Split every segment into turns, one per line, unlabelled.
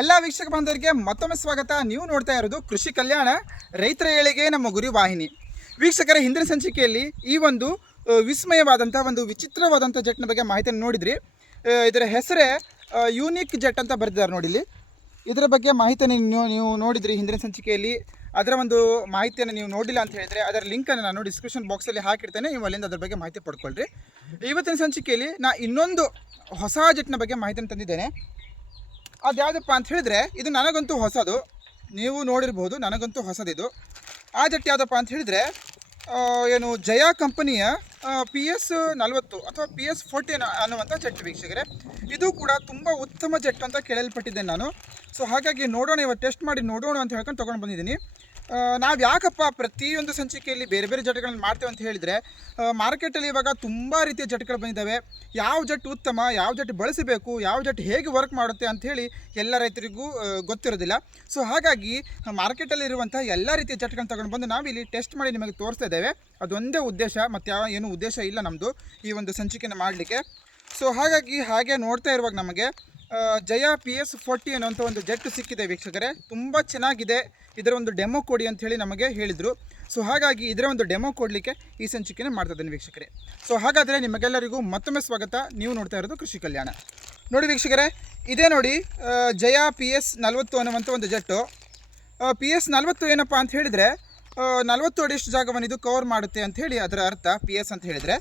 ಎಲ್ಲ ವೀಕ್ಷಕ ಬಾಂಧವರಿಗೆ ಮತ್ತೊಮ್ಮೆ ಸ್ವಾಗತ. ನೀವು ನೋಡ್ತಾ ಇರೋದು ಕೃಷಿ ಕಲ್ಯಾಣ ರೈತರ ಏಳಿಗೆ ನಮ್ಮ ಗುರಿ ವಾಹಿನಿ. ವೀಕ್ಷಕರ, ಹಿಂದಿನ ಸಂಚಿಕೆಯಲ್ಲಿ ಈ ಒಂದು ವಿಸ್ಮಯವಾದಂಥ ಒಂದು ವಿಚಿತ್ರವಾದಂಥ ಜೆಟ್ನ ಬಗ್ಗೆ ಮಾಹಿತಿಯನ್ನು ನೋಡಿದ್ರಿ. ಇದರ ಹೆಸರೇ ಯೂನಿಕ್ ಜೆಟ್ ಅಂತ ಬರೆದಿದ್ದಾರೆ ನೋಡಿಲಿ ಇದರ ಬಗ್ಗೆ ಮಾಹಿತಿಯನ್ನು ನೀವು ನೀವು ನೋಡಿದ್ರಿ ಹಿಂದಿನ ಸಂಚಿಕೆಯಲ್ಲಿ. ಅದರ ಒಂದು ಮಾಹಿತಿಯನ್ನು ನೀವು ನೋಡಿಲ್ಲ ಅಂತ ಹೇಳಿದರೆ ಅದರ ಲಿಂಕನ್ನು ನಾನು ಡಿಸ್ಕ್ರಿಪ್ಷನ್ ಬಾಕ್ಸಲ್ಲಿ ಹಾಕಿರ್ತೇನೆ. ನೀವು ಅಲ್ಲಿಂದ ಅದರ ಬಗ್ಗೆ ಮಾಹಿತಿ ಪಡ್ಕೊಳ್ರಿ. ಇವತ್ತಿನ ಸಂಚಿಕೆಯಲ್ಲಿ ನಾ ಇನ್ನೊಂದು ಹೊಸ ಜೆಟ್ನ ಬಗ್ಗೆ ಮಾಹಿತಿಯನ್ನು ತಂದಿದ್ದೇನೆ. ಅದು ಯಾವುದಪ್ಪ ಅಂತ ಹೇಳಿದ್ರೆ ಇದು ನನಗಂತೂ ಹೊಸದು. ನೀವು ನೋಡಿರ್ಬೋದು, ನನಗಂತೂ ಹೊಸದಿದು. ಆ ಜೆಟ್ ಯಾವುದಪ್ಪ ಅಂತ ಹೇಳಿದ್ರೆ ಏನು ಜಯಾ ಕಂಪನಿಯ ಪಿ ಎಸ್ ನಲವತ್ತು ಅಥವಾ ಪಿ ಎಸ್ ಫೋರ್ಟೀನ್ ಅನ್ನುವಂಥ ಜಟ್ ವೀಕ್ಷಕರೇ. ಇದು ಕೂಡ ತುಂಬ ಉತ್ತಮ ಜೆಟ್ ಅಂತ ಕೇಳಲ್ಪಟ್ಟಿದ್ದೇನೆ ನಾನು. ಸೊ ಹಾಗಾಗಿ ನೋಡೋಣ ಇವತ್ತು ಟೆಸ್ಟ್ ಮಾಡಿ ನೋಡೋಣ ಅಂತ ಹೇಳ್ಕೊಂಡು ತೊಗೊಂಡು ಬಂದಿದ್ದೀನಿ. ನಾವು ಯಾಕಪ್ಪ ಪ್ರತಿಯೊಂದು ಸಂಚಿಕೆಯಲ್ಲಿ ಬೇರೆ ಬೇರೆ ಜಟಗಳನ್ನ ಮಾಡ್ತೇವೆ ಅಂತ ಹೇಳಿದರೆ ಮಾರ್ಕೆಟಲ್ಲಿ ಇವಾಗ ತುಂಬ ರೀತಿಯ ಜಟ್ಗಳು ಬಂದಿದ್ದಾವೆ. ಯಾವ ಜಟ್ ಉತ್ತಮ, ಯಾವ ಜಟ್ ಬಳಸಬೇಕು, ಯಾವ ಜಟ್ ಹೇಗೆ ವರ್ಕ್ ಮಾಡುತ್ತೆ ಅಂಥೇಳಿ ಎಲ್ಲ ರೈತರಿಗೂ ಗೊತ್ತಿರೋದಿಲ್ಲ. ಸೊ ಹಾಗಾಗಿ ಮಾರ್ಕೆಟಲ್ಲಿರುವಂಥ ಎಲ್ಲ ರೀತಿಯ ಜಟ್ಗಳನ್ನ ತಗೊಂಡು ಬಂದು ಇಲ್ಲಿ ಟೆಸ್ಟ್ ಮಾಡಿ ನಿಮಗೆ ತೋರಿಸ್ತಾ ಇದ್ದೇವೆ. ಅದೊಂದೇ ಉದ್ದೇಶ, ಮತ್ತು ಯಾವ ಏನು ಉದ್ದೇಶ ಇಲ್ಲ ನಮ್ಮದು ಈ ಒಂದು ಸಂಚಿಕೆಯನ್ನು ಮಾಡಲಿಕ್ಕೆ. ಸೊ ಹಾಗಾಗಿ ಹಾಗೆ ನೋಡ್ತಾ ಇರುವಾಗ ನಮಗೆ ಜಯ ಪಿ ಎಸ್ ಫೋರ್ಟಿ ಅನ್ನೋಂಥ ಒಂದು ಜೆಟ್ ಸಿಕ್ಕಿದೆ ವೀಕ್ಷಕರೇ. ತುಂಬ ಚೆನ್ನಾಗಿದೆ. ಇದರ ಒಂದು ಡೆಮೋ ಕೊಡಿ ಅಂತ ಹೇಳಿ ನಮಗೆ ಹೇಳಿದರು. ಸೊ ಹಾಗಾಗಿ ಇದರ ಒಂದು ಡೆಮೋ ಕೊಡಲಿಕ್ಕೆ ಈ ಸಂಚಿಕೆನ ಮಾಡ್ತಾ ಇದ್ದೇನೆ ವೀಕ್ಷಕರೇ. ಸೊ ಹಾಗಾದರೆ ನಿಮಗೆಲ್ಲರಿಗೂ ಮತ್ತೊಮ್ಮೆ ಸ್ವಾಗತ. ನೀವು ನೋಡ್ತಾ ಇರೋದು ಕೃಷಿ ಕಲ್ಯಾಣ. ನೋಡಿ ವೀಕ್ಷಕರೇ, ಇದೇ ನೋಡಿ ಜಯ ಪಿ ಎಸ್ ನಲವತ್ತು ಅನ್ನುವಂಥ ಒಂದು ಜೆಟ್ಟು. ಪಿ ಎಸ್ ನಲವತ್ತು ಏನಪ್ಪ ಅಂತ ಹೇಳಿದರೆ ನಲವತ್ತು ಅಡಿಷ್ಟು ಜಾಗವನ್ನು ಇದು ಕವರ್ ಮಾಡುತ್ತೆ ಅಂತ ಹೇಳಿ ಅದರ ಅರ್ಥ ಪಿ ಎಸ್ ಅಂತ ಹೇಳಿದರೆ.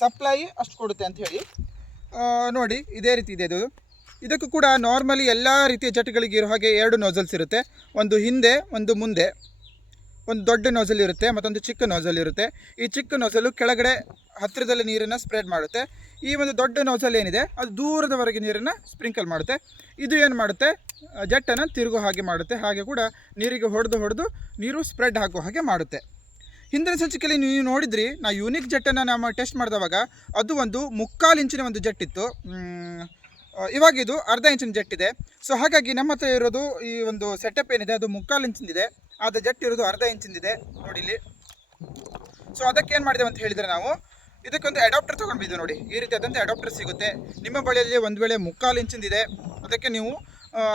ಸಪ್ಲೈ ಅಷ್ಟು ಕೊಡುತ್ತೆ ಅಂತ ಹೇಳಿ. ನೋಡಿ, ಇದೇ ರೀತಿ ಇದೆ ಇದು. ಇದಕ್ಕೂ ಕೂಡ ನಾರ್ಮಲಿ ಎಲ್ಲ ರೀತಿಯ ಜಟ್ಗಳಿಗೆ ಇರೋ ಹಾಗೆ ಎರಡು ನೋಸಲ್ಸ್ ಇರುತ್ತೆ. ಒಂದು ಹಿಂದೆ ಒಂದು ಮುಂದೆ. ಒಂದು ದೊಡ್ಡ ನೋಸಲ್ ಇರುತ್ತೆ ಮತ್ತೊಂದು ಚಿಕ್ಕ ನೋಸಲ್ ಇರುತ್ತೆ. ಈ ಚಿಕ್ಕ ನೋಸಲು ಕೆಳಗಡೆ ಹತ್ತಿರದಲ್ಲಿ ನೀರನ್ನು ಸ್ಪ್ರೆಡ್ ಮಾಡುತ್ತೆ. ಈ ಒಂದು ದೊಡ್ಡ ನೋಸಲ್ ಏನಿದೆ ಅದು ದೂರದವರೆಗೆ ನೀರನ್ನು ಸ್ಪ್ರಿಂಕಲ್ ಮಾಡುತ್ತೆ. ಇದು ಏನು ಮಾಡುತ್ತೆ ಜಟ್ಟನ್ನು ತಿರುಗೋ ಹಾಗೆ ಮಾಡುತ್ತೆ. ಹಾಗೆ ಕೂಡ ನೀರಿಗೆ ಹೊಡೆದು ಹೊಡೆದು ನೀರು ಸ್ಪ್ರೆಡ್ ಹಾಕೋ ಹಾಗೆ ಮಾಡುತ್ತೆ. ಹಿಂದಿನ ಸಂಚಿಕೆಯಲ್ಲಿ ನೀವು ನೋಡಿದ್ರಿ ನಾ ಯೂನಿಕ್ ಜೆಟ್ಟನ್ನು ನಾವು ಟೆಸ್ಟ್ ಮಾಡಿದವಾಗ ಅದು ಒಂದು ಮುಕ್ಕಾಲು ಇಂಚಿನ ಒಂದು ಜೆಟ್ ಇತ್ತು ಮ್, ಆ, ಇವಾಗ ಇದು ಅರ್ಧ ಇಂಚಿನ ಜೆಟ್ ಇದೆ. ಸೊ ಹಾಗಾಗಿ ನಮ್ಮ ಹತ್ರ ಇರೋದು ಈ ಒಂದು ಸೆಟಪ್ ಏನಿದೆ, ಅದು ಮುಕ್ಕಾಲು ಇಂಚಿಂದಿದೆ. ಅದು ಜೆಟ್ ಇರೋದು ಅರ್ಧ ಇಂಚಿಂದಿದೆ. ನೋಡಿ ಇಲ್ಲಿ. ಸೊ ಅದಕ್ಕೆ ಏನು ಮಾಡಿದೆ ಅಂತ ಹೇಳಿದರೆ ನಾವು ಇದಕ್ಕೊಂದು ಅಡಾಪ್ಟರ್ ತೊಗೊಂಡಿದ್ದೀವಿ ನೋಡಿ. ಈ ರೀತಿ ರೀತಿಯಾದಂಥ ಅಡಾಪ್ಟರ್ ಸಿಗುತ್ತೆ. ನಿಮ್ಮ ಬಳಿಯಲ್ಲಿ ಒಂದು ವೇಳೆ ಮುಕ್ಕಾಲು ಇಂಚಿಂದಿದೆ, ಅದಕ್ಕೆ ನೀವು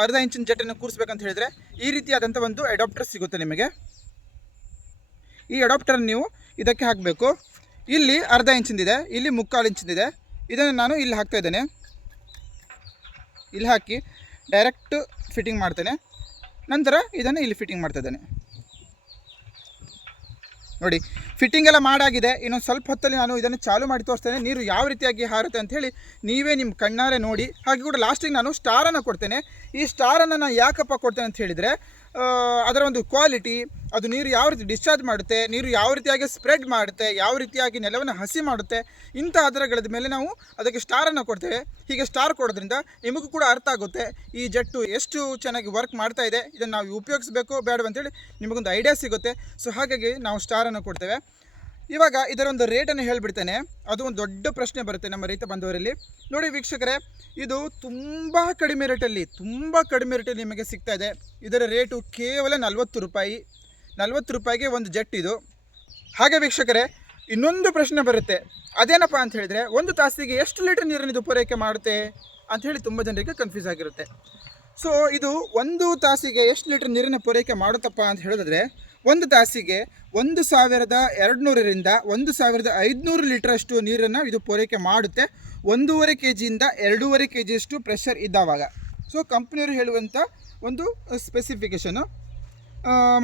ಅರ್ಧ ಇಂಚಿನ ಜೆಟ್ಟನ್ನು ಕೂರಿಸ್ಬೇಕಂತ ಹೇಳಿದರೆ ಈ ರೀತಿಯಾದಂಥ ಒಂದು ಅಡಾಪ್ಟರ್ ಸಿಗುತ್ತೆ ನಿಮಗೆ. ಈ ಅಡಾಪ್ಟರ್ ನೀವು ಇದಕ್ಕೆ ಹಾಕಬೇಕು. ಇಲ್ಲಿ ಅರ್ಧ ಇಂಚಿಂದಿದೆ, ಇಲ್ಲಿ ಮುಕ್ಕಾಲು ಇಂಚಿಂದಿದೆ. ಇದನ್ನು ನಾನು ಇಲ್ಲಿ ಹಾಕ್ತಾ ಇದ್ದೇನೆ. ಇಲ್ಲಿ ಹಾಕಿ ಡೈರೆಕ್ಟ್ ಫಿಟ್ಟಿಂಗ್ ಮಾಡ್ತೇನೆ. ನಂತರ ಇದನ್ನು ಇಲ್ಲಿ ಫಿಟ್ಟಿಂಗ್ ಮಾಡ್ತಾ ಇದ್ದೇನೆ. ನೋಡಿ ಫಿಟ್ಟಿಂಗ್ ಎಲ್ಲ ಮಾಡಾಗಿದೆ. ಇನ್ನೊಂದು ಸ್ವಲ್ಪ ಹೊತ್ತಲ್ಲಿ ನಾನು ಇದನ್ನು ಚಾಲು ಮಾಡಿ ತೋರಿಸ್ತೇನೆ. ನೀರು ಯಾವ ರೀತಿಯಾಗಿ ಹಾರುತ್ತೆ ಅಂತ ಹೇಳಿ ನೀವೇ ನಿಮ್ಮ ಕಣ್ಣಾರೆ ನೋಡಿ. ಹಾಗೆ ಕೂಡ ಲಾಸ್ಟಿಗೆ ನಾನು ಸ್ಟಾರನ್ನು ಕೊಡ್ತೇನೆ. ಈ ಸ್ಟಾರನ್ನು ನಾನು ಯಾಕಪ್ಪ ಕೊಡ್ತೇನೆ ಅಂತ ಹೇಳಿದರೆ ಅದರ ಒಂದು ಕ್ವಾಲಿಟಿ ಅದು ನೀರು ಯಾವ ರೀತಿ ಡಿಸ್ಚಾರ್ಜ್ ಮಾಡುತ್ತೆ, ನೀರು ಯಾವ ರೀತಿಯಾಗಿ ಸ್ಪ್ರೆಡ್ ಮಾಡುತ್ತೆ, ಯಾವ ರೀತಿಯಾಗಿ ನೆಲವನ್ನು ಹಸಿ ಮಾಡುತ್ತೆ, ಇಂಥ ಆಧಾರಗಳದ ಮೇಲೆ ನಾವು ಅದಕ್ಕೆ ಸ್ಟಾರನ್ನು ಕೊಡ್ತೇವೆ. ಹೀಗೆ ಸ್ಟಾರ್ ಕೊಡೋದ್ರಿಂದ ನಿಮಗೂ ಕೂಡ ಅರ್ಥ ಆಗುತ್ತೆ ಈ ಜೆಟ್ಟು ಎಷ್ಟು ಚೆನ್ನಾಗಿ ವರ್ಕ್ ಮಾಡ್ತಾ ಇದೆ. ಇದನ್ನು ನಾವು ಉಪಯೋಗಿಸಬೇಕು ಬೇಡವಂತೇಳಿ ನಿಮಗೊಂದು ಐಡಿಯಾ ಸಿಗುತ್ತೆ. ಸೊ ಹಾಗಾಗಿ ನಾವು ಸ್ಟಾರನ್ನು ಕೊಡ್ತೇವೆ. ಇವಾಗ ಇದರೊಂದು ರೇಟನ್ನು ಹೇಳಿಬಿಡ್ತೇನೆ. ಅದು ಒಂದು ದೊಡ್ಡ ಪ್ರಶ್ನೆ ಬರುತ್ತೆ ನಮ್ಮ ರೈತ ಬಂಧುವರಲ್ಲಿ. ನೋಡಿ ವೀಕ್ಷಕರೇ, ಇದು ತುಂಬ ಕಡಿಮೆ ರೇಟಲ್ಲಿ ತುಂಬ ಕಡಿಮೆ ರೇಟಲ್ಲಿ ನಿಮಗೆ ಸಿಗ್ತಾ ಇದೆ. ಇದರ ರೇಟು ಕೇವಲ ನಲವತ್ತು ರೂಪಾಯಿ. ನಲವತ್ತು ರೂಪಾಯಿಗೆ ಒಂದು ಜೆಟ್ ಇದು. ಹಾಗೆ ವೀಕ್ಷಕರೇ, ಇನ್ನೊಂದು ಪ್ರಶ್ನೆ ಬರುತ್ತೆ. ಅದೇನಪ್ಪ ಅಂತ ಹೇಳಿದರೆ, ಒಂದು ತಾಸಿಗೆ ಎಷ್ಟು ಲೀಟರ್ ನೀರನ್ನು ಇದು ಪೂರೈಕೆ ಮಾಡುತ್ತೆ ಅಂತ ಹೇಳಿ ತುಂಬ ಜನರಿಗೆ ಕನ್ಫ್ಯೂಸ್ ಆಗಿರುತ್ತೆ. ಸೊ ಇದು ಒಂದು ತಾಸಿಗೆ ಎಷ್ಟು ಲೀಟರ್ ನೀರಿನ ಪೂರೈಕೆ ಮಾಡುತ್ತಪ್ಪ ಅಂತ ಹೇಳಿದ್ರೆ ಒಂದು ತಾಸಿಗೆ ಒಂದು ಸಾವಿರದ ಎರಡುನೂರರಿಂದ ಒಂದು ಸಾವಿರದ ಐದುನೂರು ಲೀಟ್ರಷ್ಟು ನೀರನ್ನು ಇದು ಪೂರೈಕೆ ಮಾಡುತ್ತೆ. ಒಂದೂವರೆ ಕೆ ಜಿಯಿಂದ ಎರಡೂವರೆ ಕೆ ಜಿಯಷ್ಟು ಪ್ರೆಷರ್ ಇದ್ದಾವಾಗ. ಸೊ ಕಂಪ್ನಿಯವರು ಹೇಳುವಂಥ ಒಂದು ಸ್ಪೆಸಿಫಿಕೇಷನು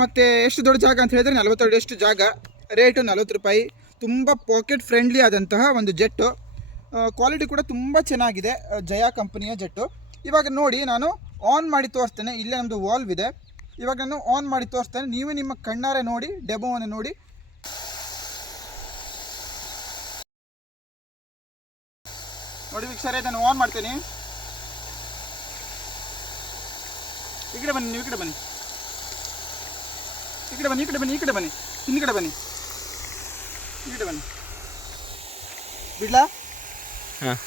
ಮತ್ತು ಎಷ್ಟು ದೊಡ್ಡ ಜಾಗ ಅಂತ ಹೇಳಿದ್ರೆ ನಲವತ್ತೆರಡು ಎಷ್ಟು ಜಾಗ. ರೇಟು ನಲವತ್ತು ರೂಪಾಯಿ. ತುಂಬ ಪಾಕೆಟ್ ಫ್ರೆಂಡ್ಲಿ ಆದಂತಹ ಒಂದು ಜೆಟ್ಟು ಕ್ವಾಲಿಟಿ ಕೂಡ ತುಂಬ ಚೆನ್ನಾಗಿದೆ ಜಯಾ ಕಂಪನಿಯ ಜೆಟ್ಟು ಇವಾಗ ನೋಡಿ, ನಾನು ಆನ್ ಮಾಡಿ ತೋರಿಸ್ತೇನೆ. ಇಲ್ಲೇ ನಮ್ಮದು ವಾಲ್ವ್ ಇದೆ. ಇವಾಗ ನಾನು ಆನ್ ಮಾಡಿ ತೋರಿಸ್ತೇನೆ. ನೀವೇ ನಿಮ್ಮ ಕಣ್ಣಾರೆ ನೋಡಿ ಡೆಬೋವನ್ನು ನೋಡಿ. ನೋಡಿ ವೀಕ್ಷರೇ ನಾನು ಆನ್ ಮಾಡ್ತೇನೆ. ಈ ಕಡೆ ಬನ್ನಿ, ನೀವು ಈ ಕಡೆ ಬನ್ನಿ. ಈ ಕಡೆ ಬನ್ನಿ, ಈ ಕಡೆ ಬನ್ನಿ, ಈ ಕಡೆ ಬನ್ನಿ. ಹಿಂದ್ಗಡೆ ಬನ್ನಿ. ಈ ಕಡೆ ಬನ್ನಿ. ಬಿಡ್ಲಾ?
ಹಾಂ.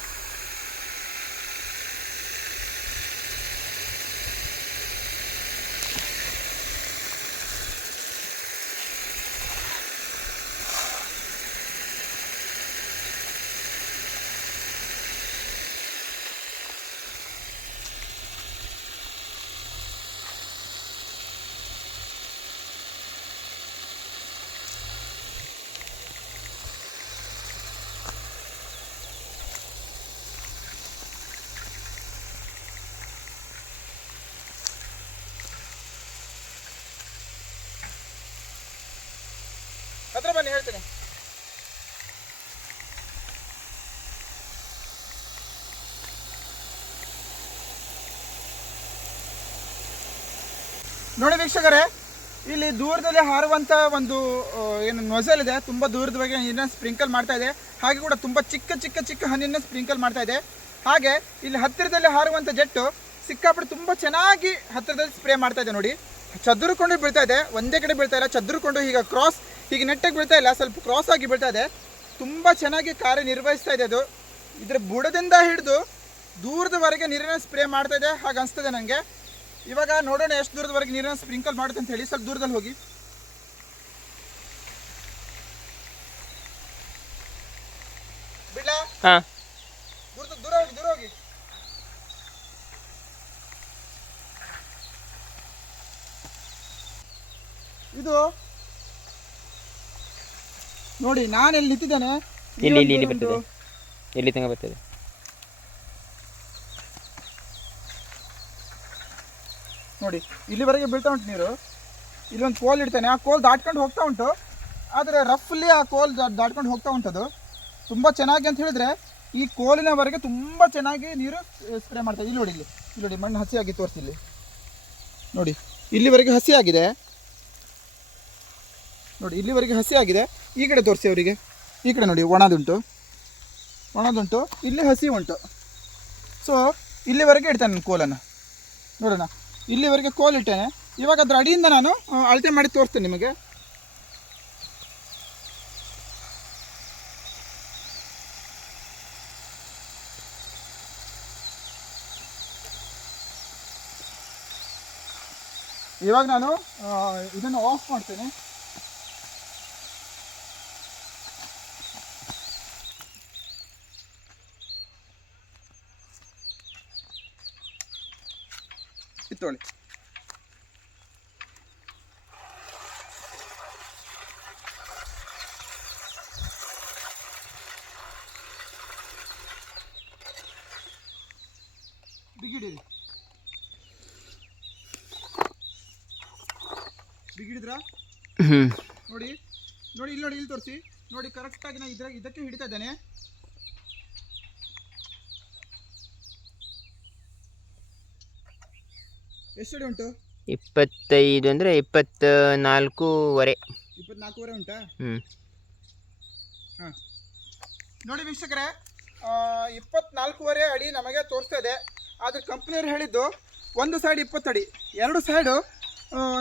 ನೋಡಿ ವೀಕ್ಷಕರೇ, ಇಲ್ಲಿ ದೂರದಲ್ಲಿ ಹಾರುವಂಥ ಒಂದು ಏನು ನೊಸಲ್ ಇದೆ. ತುಂಬ ಬಗ್ಗೆ ನೀರನ್ನ ಸ್ಪ್ರಿಂಕಲ್ ಮಾಡ್ತಾ ಇದೆ. ಹಾಗೆ ಕೂಡ ತುಂಬ ಚಿಕ್ಕ ಚಿಕ್ಕ ಚಿಕ್ಕ ಹಣ್ಣಿನ ಸ್ಪ್ರಿಂಕಲ್ ಮಾಡ್ತಾ ಇದೆ. ಹಾಗೆ ಇಲ್ಲಿ ಹತ್ತಿರದಲ್ಲಿ ಹಾರುವಂಥ ಜೆಟ್ಟು ಸಿಕ್ಕಾಪಟ್ಟೆ ತುಂಬ ಚೆನ್ನಾಗಿ ಹತ್ತಿರದಲ್ಲಿ ಸ್ಪ್ರೇ ಮಾಡ್ತಾ ಇದೆ ನೋಡಿ. ಚದುರುಕೊಂಡು ಬೀಳ್ತಾ ಇದೆ. ಒಂದೇ ಕಡೆ ಬೀಳ್ತಾ ಇಲ್ಲ. ಚದುರುಕೊಂಡು ಈಗ ಕ್ರಾಸ್ ಹೀಗೆ ನೆಟ್ಟಾಗಿ ಬೀಳ್ತಾ ಇಲ್ಲ. ಸ್ವಲ್ಪ ಕ್ರಾಸ್ ಆಗಿ ಬೀಳ್ತಾ ಇದೆ. ತುಂಬ ಚೆನ್ನಾಗಿ ಕಾರ್ಯನಿರ್ವಹಿಸ್ತಾ ಇದೆ ಅದು. ಇದರ ಬುಡದಿಂದ ಹಿಡಿದು ದೂರದವರೆಗೆ ನೀರನ್ನ ಸ್ಪ್ರೇ ಮಾಡ್ತಾ ಇದೆ. ಹಾಗೆ ಅನಿಸ್ತದೆ ನನಗೆ ಇವಾಗ ನೋಡೋಣ ಎಷ್ಟು ದೂರದವರೆಗೆ ನೀರನ್ನ ಸ್ಪ್ರಿಂಕಲ್ ಮಾಡುತ್ತೆ ಅಂತ ಹೇಳಿ ಸ್ವಲ್ಪ ದೂರದಲ್ಲಿ ಹೋಗಿ. ಬಿಡ್ಲಾ?
ಹಾಂ.
ದೂರ ದೂರ ಹೋಗಿ ದೂರ ಹೋಗಿ. ಇದು ನೋಡಿ ನಾನು ಎಲ್ಲಿ ನಿಂತಿದ್ದೇನೆ ಈ
ಇಲ್ಲಿ ಇಲ್ಲಿ ಇಲ್ಲಿ
ಒಂದು
ಬರ್ತದೆ. ಎಲ್ಲಿ ತನಕ ಬರ್ತದೆ?
ನೋಡಿ, ಇಲ್ಲಿವರೆಗೆ ಬೀಳ್ತಾ ಉಂಟು ನೀರು. ಇಲ್ಲೊಂದು ಕೋಲ್ ಇಡ್ತಾನೆ. ಆ ಕೋಲ್ ದಾಟ್ಕೊಂಡು ಹೋಗ್ತಾ ಉಂಟು. ಆದರೆ ರಫ್ಲಿ ಆ ಕೋಲ್ ದಾಟ್ಕೊಂಡು ಹೋಗ್ತಾ ಉಂಟದು. ತುಂಬ ಚೆನ್ನಾಗಿ ಅಂತ ಹೇಳಿದ್ರೆ, ಈ ಕೋಲಿನವರೆಗೆ ತುಂಬ ಚೆನ್ನಾಗಿ ನೀರು ಸ್ಪ್ರೇ ಮಾಡ್ತಾರೆ. ಇಲ್ಲಿ ನೋಡಿ, ಇಲ್ಲಿ. ಇಲ್ಲಿ ನೋಡಿ, ಮಣ್ಣು ಹಸಿಯಾಗಿ ತೋರಿಸಿ ಇಲ್ಲಿ. ನೋಡಿ, ಇಲ್ಲಿವರೆಗೆ ಹಸಿಯಾಗಿದೆ. ನೋಡಿ, ಇಲ್ಲಿವರೆಗೆ ಹಸಿಯಾಗಿದೆ. ಈ ಕಡೆ ತೋರಿಸಿ ಅವರಿಗೆ. ಈ ಕಡೆ ನೋಡಿ, ಒಣದುಂಟು. ಒಣದುಂಟು. ಇಲ್ಲಿ ಹಸಿ ಉಂಟು. ಸೊ ಇಲ್ಲಿವರೆಗೆ ಇಡ್ತಾನೆ ನಾನು ಕೋಲನ್ನು. ನೋಡೋಣ. ಇಲ್ಲಿವರೆಗೆ ಕೋಲ್ ಇಟ್ಟೇನೆ ಇವಾಗ ಅದರ ಅಡಿಯಿಂದ ನಾನು ಅಳತೆ ಮಾಡಿ ತೋರಿಸ್ತೇನೆ ನಿಮಗೆ. ಇವಾಗ ನಾನು ಇದನ್ನು ಆಫ್ ಮಾಡ್ತೇನೆ. ಇತ್ತೋಳಿ ಬಿಗಿಡಿರಿ. ಬಿಗಿಡಿದ್ರಾ? ನೋಡಿ ನೋಡಿ ಇಲ್ಲಿ ನೋಡಿ ಇಲ್ಲಿ ತೋರಿಸಿ. ನೋಡಿ ಕರೆಕ್ಟಾಗಿ ನಾನು ಇದ್ರ ಇದಕ್ಕೆ ಹಿಡಿತಾ ಇದ್ದೇನೆ. ಎಷ್ಟು ಅಡಿ ಉಂಟು?
ಇಪ್ಪತ್ತೈದು ಅಂದರೆ ಇಪ್ಪತ್ತ ನಾಲ್ಕೂವರೆ
ಇಪ್ಪತ್ನಾಲ್ಕೂವರೆ ಉಂಟಾ?
ಹ್ಞೂ
ಹಾಂ. ನೋಡಿ ವೀಕ್ಷಕರೇ ಇಪ್ಪತ್ನಾಲ್ಕೂವರೆ ಅಡಿ ನಮಗೆ ತೋರಿಸ್ತಾ ಇದೆ ಆದರೆ ಕಂಪ್ನಿಯವ್ರು ಹೇಳಿದ್ದು ಒಂದು ಸೈಡ್ ಇಪ್ಪತ್ತಡಿ ಎರಡು ಸೈಡು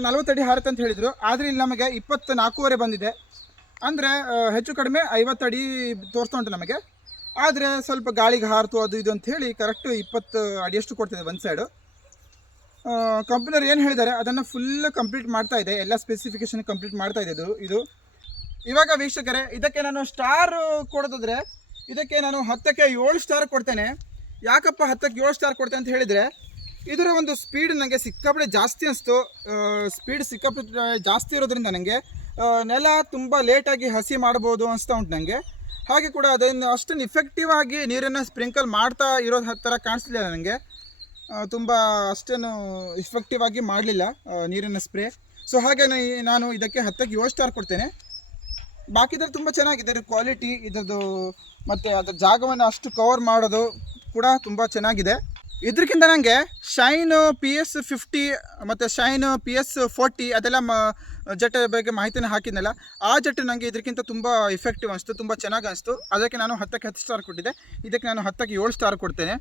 ನಲವತ್ತಡಿ ಹಾರುತ್ತೆ ಅಂತ ಹೇಳಿದರು. ಆದರೆ ಇಲ್ಲಿ ನಮಗೆ ಇಪ್ಪತ್ತು ನಾಲ್ಕೂವರೆ ಬಂದಿದೆ. ಅಂದರೆ ಹೆಚ್ಚು ಕಡಿಮೆ ಐವತ್ತಡಿ ತೋರಿಸ್ತಾ ಉಂಟು ನಮಗೆ. ಆದರೆ ಸ್ವಲ್ಪ ಗಾಳಿಗೆ ಹಾರಿತು ಅದು ಇದು ಅಂತ ಹೇಳಿ ಕರೆಕ್ಟು ಇಪ್ಪತ್ತು ಅಡಿಯಷ್ಟು ಕೊಡ್ತಿದೆ ಒಂದು ಸೈಡು ಕಂಪ್ನಿಯವ್ರು ಏನು ಹೇಳಿದ್ದಾರೆ, ಅದನ್ನು ಫುಲ್ ಕಂಪ್ಲೀಟ್ ಮಾಡ್ತಾ ಇದೆ, ಎಲ್ಲ ಸ್ಪೆಸಿಫಿಕೇಶನ್ ಕಂಪ್ಲೀಟ್ ಮಾಡ್ತಾ ಇದೆ ಇದು ಇವಾಗ ವೀಕ್ಷಕರೇ, ಇದಕ್ಕೆ ನಾನು ಸ್ಟಾರ್ ಕೊಡೋದಾದ್ರೆ, ಇದಕ್ಕೆ ನಾನು ಹತ್ತಕ್ಕೆ ಏಳು ಸ್ಟಾರ್ ಕೊಡ್ತೇನೆ. ಯಾಕಪ್ಪ ಹತ್ತಕ್ಕೆ ಏಳು ಸ್ಟಾರ್ ಕೊಡ್ತೇನೆ ಅಂತ ಹೇಳಿದರೆ, ಇದರ ಒಂದು ಸ್ಪೀಡ್ ನನಗೆ ಸಿಕ್ಕಾಪಟ್ಟೆ ಜಾಸ್ತಿ ಅನಿಸ್ತು. ಸ್ಪೀಡ್ ಸಿಕ್ಕಾಪಟ್ಟೆ ಜಾಸ್ತಿ ಇರೋದ್ರಿಂದ ನನಗೆ ನೆಲ ತುಂಬ ಲೇಟಾಗಿ ಹಸಿ ಮಾಡ್ಬೋದು ಅನಿಸ್ತಾ ಉಂಟು ನನಗೆ ಹಾಗೆ ಕೂಡ ಅದನ್ನು ಅಷ್ಟೊಂದು ಇಫೆಕ್ಟಿವ್ ಆಗಿ ನೀರನ್ನು ಸ್ಪ್ರಿಂಕಲ್ ಮಾಡ್ತಾ ಇರೋ ಥರ ಕಾಣಿಸ್ತಿಲ್ಲ ನನಗೆ ತುಂಬ ಅಷ್ಟೇನು ಇಫೆಕ್ಟಿವ್ ಆಗಿ ಮಾಡಲಿಲ್ಲ ನೀರಿನ ಸ್ಪ್ರೇ ಸೊ ಹಾಗೆ ನಾನು ಇದಕ್ಕೆ ಹತ್ತಕ್ಕೆ ಏಳು ಸ್ಟಾರ್ ಕೊಡ್ತೇನೆ. ಬಾಕಿದ್ರೆ ತುಂಬ ಚೆನ್ನಾಗಿದೆ ಕ್ವಾಲಿಟಿ ಇದರದ್ದು ಮತ್ತು ಅದರ ಜಾಗವನ್ನು ಅಷ್ಟು ಕವರ್ ಮಾಡೋದು ಕೂಡ ತುಂಬ ಚೆನ್ನಾಗಿದೆ. ಇದಕ್ಕಿಂತ ನನಗೆ ಶೈನ್ ಪಿ ಎಸ್ ಫಿಫ್ಟಿ ಮತ್ತು ಶೈನ್ ಪಿ ಎಸ್ ಫೋರ್ಟಿ ಅದೆಲ್ಲ ಮ ಜಟ್ಟೆ ಬಗ್ಗೆ ಮಾಹಿತಿನ ಹಾಕಿದ್ನಲ್ಲ, ಆ ಜಟ್ಟೆ ನನಗೆ ಇದಕ್ಕಿಂತ ತುಂಬ ಇಫೆಕ್ಟಿವ್ ಅನಿಸ್ತು, ತುಂಬ ಚೆನ್ನಾಗಿ ಅನಿಸ್ತು. ಅದಕ್ಕೆ ನಾನು ಹತ್ತಕ್ಕೆ ಹತ್ತು ಸ್ಟಾರ್ ಕೊಟ್ಟಿದ್ದೆ. ಇದಕ್ಕೆ ನಾನು ಹತ್ತಕ್ಕೆ ಏಳು ಸ್ಟಾರ್ ಕೊಡ್ತೇನೆ.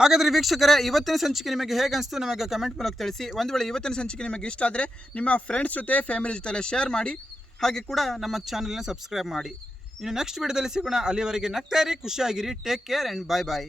ಹಾಗಾದರೆ ವೀಕ್ಷಕರೇ, ಇವತ್ತಿನ ಸಂಚಿಕೆ ನಿಮಗೆ ಹೇಗೆ ಅನಿಸ್ತು ನಮಗೆ ಕಮೆಂಟ್ ಮೂಲಕ ತಿಳಿಸಿ. ಒಂದು ವೇಳೆ ಇವತ್ತಿನ ಸಂಚಿಕೆ ನಿಮಗೆ ಇಷ್ಟ ಆದರೆ ನಿಮ್ಮ ಫ್ರೆಂಡ್ಸ್ ಜೊತೆ ಫ್ಯಾಮಿಲಿ ಜೊತೆ ಶೇರ್ ಮಾಡಿ, ಹಾಗೆ ಕೂಡ ನಮ್ಮ ಚಾನಲ್ನ ಸಬ್ಸ್ಕ್ರೈಬ್ ಮಾಡಿ. ಇನ್ನು ನೆಕ್ಸ್ಟ್ ವಿಡಿಯೋದಲ್ಲಿ ಸಿಗೋಣ. ಅಲ್ಲಿವರೆಗೆ ನಗ್ತಾ ಇರಿ, ಖುಷಿಯಾಗಿರಿ take care and bye bye